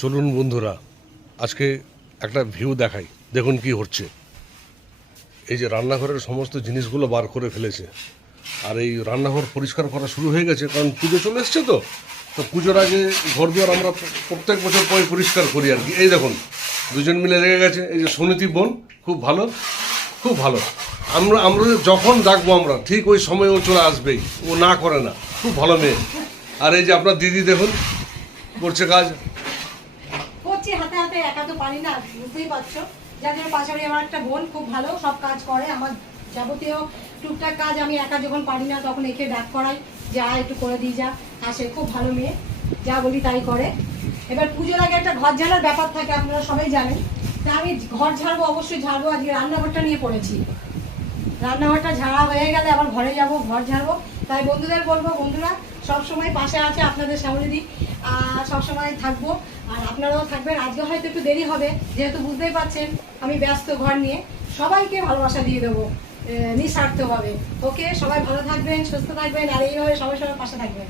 চলুন বন্ধুরা, আজকে একটা ভিউ দেখাই। দেখুন কি হচ্ছে। এই যে রান্নাঘরের সমস্ত জিনিসগুলো বার করে ফেলেছে। আর এই রান্নাঘর পরিষ্কার করা শুরু হয়ে গেছে, কারণ পুজো চলে এসছে তো। তো পুজোর আগে ঘর দুয়ার আমরা প্রত্যেক বছর পরে পরিষ্কার করি আর কি। এই দেখুন, দুজন মিলে লেগে গেছে। এই যে সুনীতি বোন, খুব ভালো? খুব ভালো। আমরা আমরা যখন ডাকবো আমরা, ঠিক ওই সময় ও চলে আসবেই। ও না করে না। খুব ভালো মেয়ে। আর এই যে আপনার দিদি দেখুন, করছে কাজ। করছি হাতে হাতে একা তো পারি না, বুঝতেই পারছ। যার জন্য পাশাপাশি আমার একটা বোন খুব ভালো, সব কাজ করে। আমার যাবতীয় টুকটাক কাজ আমি একা যখন পারি না, তখন একে ডাক করাই। যা একটু করে দিয়ে যা। আর সে খুব ভালো মেয়ে, যা বলি তাই করে। এবার পুজোর আগে একটা ঘর ঝাড়ার ব্যাপার থাকে, আপনারা সবাই জানেন। তা আমি ঘর ঝাড়বো, অবশ্যই ঝাড়বো। আজকে রান্নাঘরটা নিয়ে পড়েছি। রান্নাঘরটা ঝাড়া হয়ে গেলে আবার ঘরে যাব, ঘর ঝাড়বো। তাই বন্ধুদের বলব, বন্ধুরা সব সময় পাশে আছে আপনাদের আর সব সময় থাকব। আর আপনারাও থাকবেন। আজকে হয়তো একটু দেরি হবে, যেহেতু বুঝতেই পারছেন আমি ব্যস্ত ঘর নিয়ে। সবাইকে ভালোবাসা দিয়ে দেবো নিঃস্বার্থভাবে। ওকে, সবাই ভালো থাকবেন, সুস্থ থাকবেন, আর এইভাবে সবাই সবার পাশে থাকবেন।